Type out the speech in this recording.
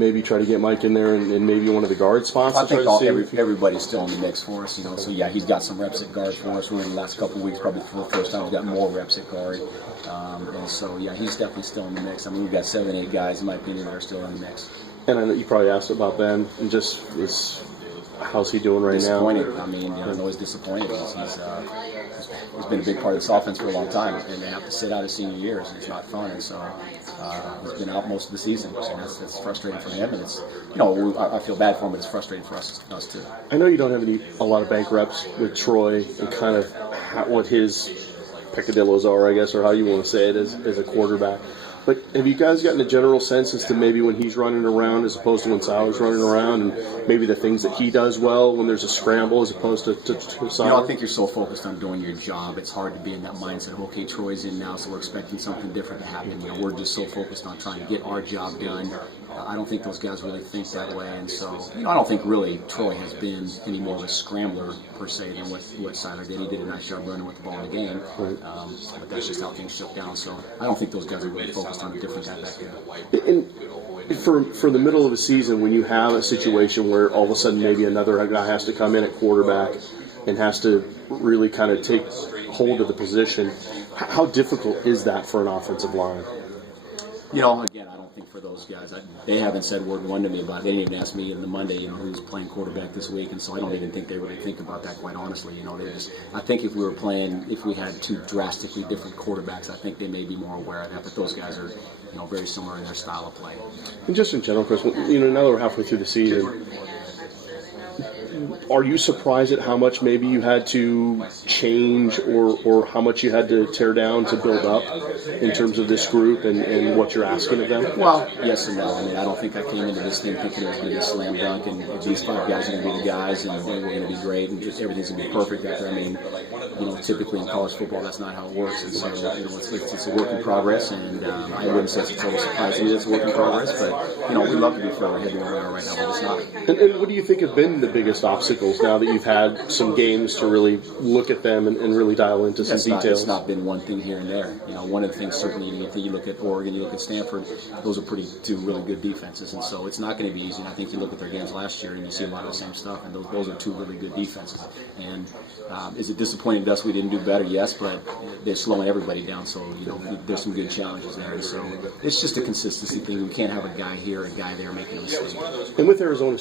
maybe try to get Mike in there and maybe one of the guard spots? I think everybody's still in the mix for us, So yeah, he's got some reps at guard for us. We're in the last couple of weeks, probably for the first time, we've got more reps at guard. And so yeah, he's definitely still in the mix. I mean, we've got 7, 8 guys, in my opinion, that are still in the mix. And I know you probably asked about Ben, and just how's he doing right now? Disappointed. I mean, I know he's disappointed. He's been a big part of this offense for a long time, and they have to sit out his senior years, and it's not fun. And so he's been out most of the season, and that's frustrating for him. And it's, I feel bad for him, but it's frustrating for us too. I know you don't have a lot of bank reps with Troy, and kind of what his peccadillos are, I guess, or how you want to say it as a quarterback. But have you guys gotten a general sense as to maybe when he's running around as opposed to when Sauer's running around, and maybe the things that he does well when there's a scramble as opposed to Sauer? I think you're so focused on doing your job, it's hard to be in that mindset, okay, Troy's in now, so we're expecting something different to happen. We're just so focused on trying to get our job done. I don't think those guys really think that way, and so I don't think really Troy has been any more of a scrambler per se than what Seiler did. He did a nice job running with the ball in the game, but that's just how things shook down. So I don't think those guys are really focused on a different guy back there. And for the middle of the season, when you have a situation where all of a sudden maybe another guy has to come in at quarterback and has to really kind of take hold of the position, how difficult is that for an offensive line? Again, I don't think for those guys, they haven't said word one to me about it. They didn't even ask me on the Monday, who's playing quarterback this week, and so I don't even think they really think about that, quite honestly. I think if we had 2 drastically different quarterbacks, I think they may be more aware of that, but those guys are, very similar in their style of play. And just in general, Chris, now that we're halfway through the season, are you surprised at how much maybe you had to change or how much you had to tear down to build up in terms of this group and what you're asking of them? Well, yes and no. I mean, I don't think I came into this thing thinking it was going to be a slam dunk and these 5 guys are going to be the guys and we're going to be great and just everything's going to be perfect out there. I mean, typically in college football, that's not how it works. And so, it's a work in progress, and I wouldn't say it's a total surprise to me that it's a work in progress, but, we love to be further ahead than we are right now, but it's not. And what do you think have been the biggest obstacles now that you've had some games to really look at them and really dial into some details? It's not been one thing here and there. One of the things certainly you look at Oregon, you look at Stanford, those are 2 really good defenses, and so it's not going to be easy. And I think you look at their games last year and you see a lot of the same stuff, and those are 2 really good defenses. And is it disappointing to us we didn't do better? Yes, but they're slowing everybody down, so there's some good challenges there. And so it's just a consistency thing. We can't have a guy here, a guy there making a mistake. And with Arizona